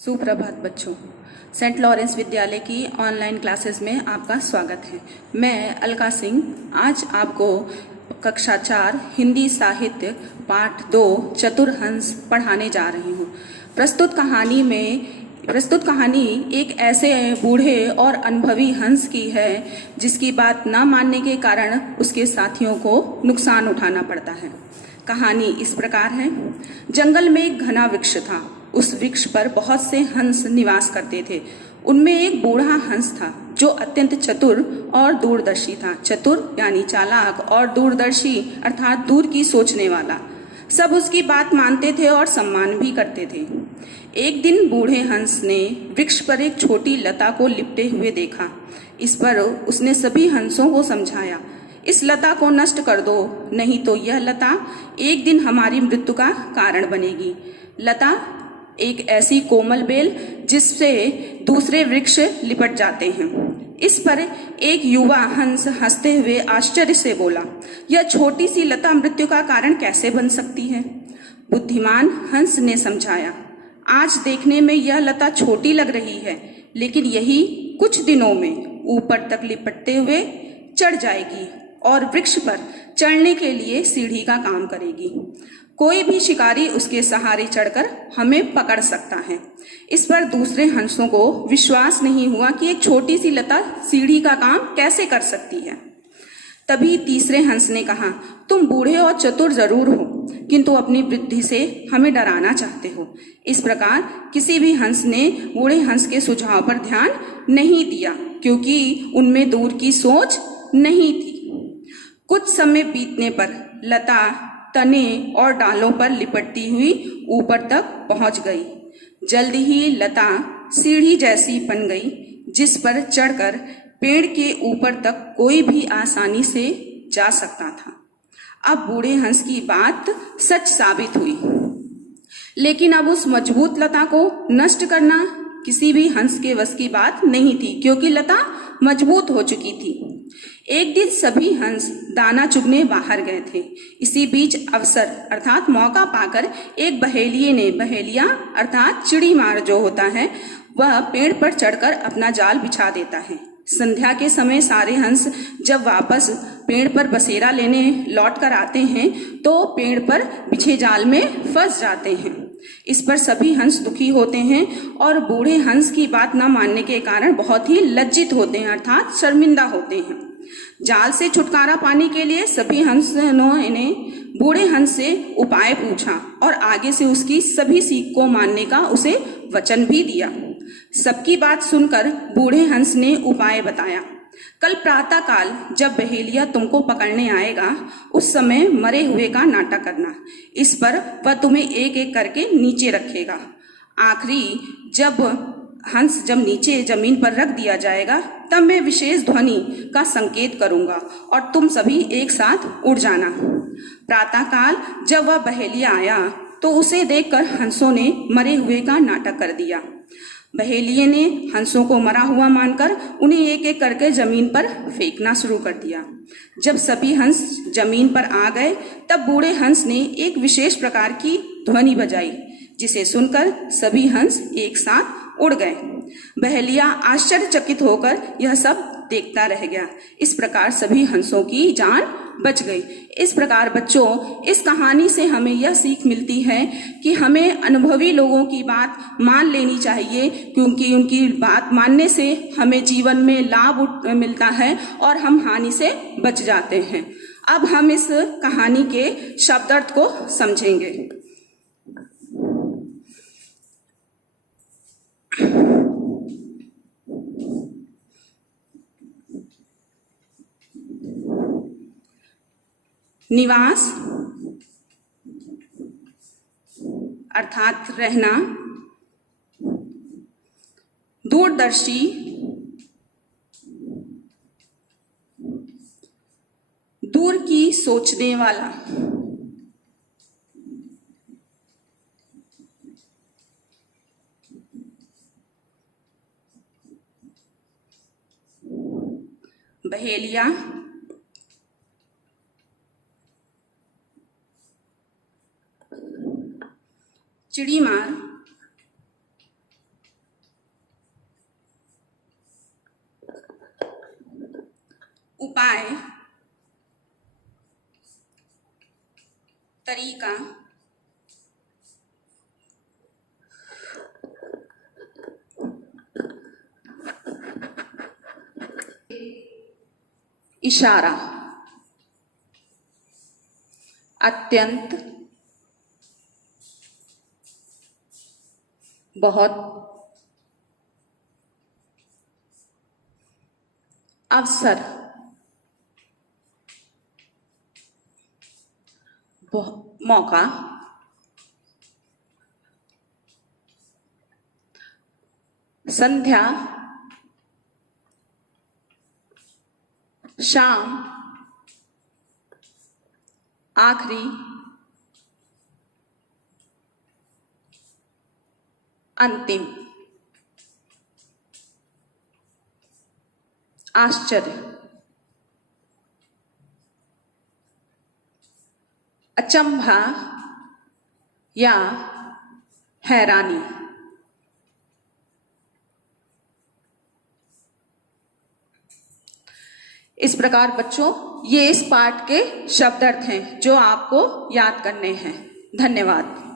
सुप्रभात बच्चों। Saint Lawrence विद्यालय की ऑनलाइन क्लासेस में आपका स्वागत है। मैं अलका सिंह आज आपको कक्षा 4 हिंदी साहित्य पाठ 2 चतुरहंस पढ़ाने जा रही हूँ। प्रस्तुत कहानी एक ऐसे बूढ़े और अनुभवी हंस की है जिसकी बात न मानने के कारण उसके साथियों को नुकसान उठाना पड़ता है। कहानी इस प्रकार है। जंगल में एक घना वृक्ष था। उस वृक्ष पर बहुत से हंस निवास करते थे। उनमें एक बूढ़ा हंस था जो अत्यंत चतुर और दूरदर्शी था। चतुर यानी चालाक और दूरदर्शी अर्थात दूर की सोचने वाला। सब उसकी बात मानते थे और सम्मान भी करते थे। एक दिन बूढ़े हंस ने वृक्ष पर एक छोटी लता को लिपटे हुए देखा। इस पर उसने सभी हंसों को समझाया, इस लता को नष्ट कर दो, नहीं तो यह लता एक दिन हमारी मृत्यु का कारण बनेगी। लता एक ऐसी कोमल बेल जिससे दूसरे वृक्ष लिपट जाते हैं। इस पर एक युवा हंस हंसते हुए आश्चर्य से बोला, यह छोटी सी लता मृत्यु का कारण कैसे बन सकती है? बुद्धिमान हंस ने समझाया, आज देखने में यह लता छोटी लग रही है, लेकिन यही कुछ दिनों में ऊपर तक लिपटते हुए चढ़ जाएगी और वृक्ष पर चढ़ने के लिए सीढ़ी का काम करेगी। कोई भी शिकारी उसके सहारे चढ़कर हमें पकड़ सकता है। इस पर दूसरे हंसों को विश्वास नहीं हुआ कि एक छोटी सी लता सीढ़ी का काम कैसे कर सकती है। तभी तीसरे हंस ने कहा, तुम बूढ़े और चतुर जरूर हो, किंतु अपनी बुद्धि से हमें डराना चाहते हो। इस प्रकार किसी भी हंस ने बूढ़े हंस के सुझाव पर ध्यान नहीं दिया, क्योंकि उनमें दूर की सोच नहीं थी। कुछ समय बीतने पर लता तने और डालों पर लिपटती हुई ऊपर तक पहुंच गई। जल्द ही लता सीढ़ी जैसी बन गई, जिस पर चढ़कर पेड़ के ऊपर तक कोई भी आसानी से जा सकता था। अब बूढ़े हंस की बात सच साबित हुई, लेकिन अब उस मजबूत लता को नष्ट करना किसी भी हंस के वश की बात नहीं थी, क्योंकि लता मजबूत हो चुकी थी। एक दिन सभी हंस दाना चुगने बाहर गए थे। इसी बीच अवसर अर्थात मौका पाकर एक बहेलिया अर्थात चिड़ी मार जो होता है, वह पेड़ पर चढ़कर अपना जाल बिछा देता है। संध्या के समय सारे हंस जब वापस पेड़ पर बसेरा लेने लौट कर आते हैं तो पेड़ पर बिछे जाल में फंस जाते हैं। इस पर सभी हंस दुखी होते हैं और बूढ़े हंस की बात न मानने के कारण बहुत ही लज्जित होते हैं अर्थात शर्मिंदा होते हैं। जाल से छुटकारा पाने के लिए सभी हंसों ने बूढ़े हंस से उपाय पूछा और आगे से उसकी सभी सीख को मानने का उसे वचन भी दिया। सबकी बात सुनकर बूढ़े हंस ने उपाय बताया, कल प्रातः काल जब बहेलिया तुमको पकड़ने आएगा, उस समय मरे हुए का नाटक करना। इस पर वह तुम्हें एक एक करके नीचे रखेगा। आखिरी जब नीचे जमीन पर रख दिया जाएगा, तब मैं विशेष ध्वनि का संकेत करूंगा और तुम सभी एक साथ उड़ जाना। प्रातःकाल जब वह बहेलिया आया तो उसे देखकर हंसों ने मरे हुए का नाटक कर दिया। बहेलिये ने हंसों को मरा हुआ मानकर उन्हें एक एक करके जमीन पर फेंकना शुरू कर दिया। जब सभी हंस जमीन पर आ गए, तब बूढ़े हंस ने एक विशेष प्रकार की ध्वनि बजाई, जिसे सुनकर सभी हंस एक साथ उड़ गए। बहेलिया आश्चर्यचकित होकर यह सब देखता रह गया। इस प्रकार सभी हंसों की जान बच गई। इस प्रकार बच्चों, इस कहानी से हमें यह सीख मिलती है कि हमें अनुभवी लोगों की बात मान लेनी चाहिए, क्योंकि उनकी बात मानने से हमें जीवन में लाभ मिलता है और हम हानि से बच जाते हैं। अब हम इस कहानी के शब्दार्थ को समझेंगे। निवास अर्थात रहना, दूरदर्शी दूर की सोचने वाला, बहेलिया चिड़ी मार उपाय, तरीका, इशारा, अत्यंत, बहुत, अवसर, मौका, संध्या, शाम, आखिरी, अंतिम, आश्चर्य, अचंभा या हैरानी। इस प्रकार बच्चों ये इस पाठ के शब्दार्थ हैं जो आपको याद करने हैं। धन्यवाद।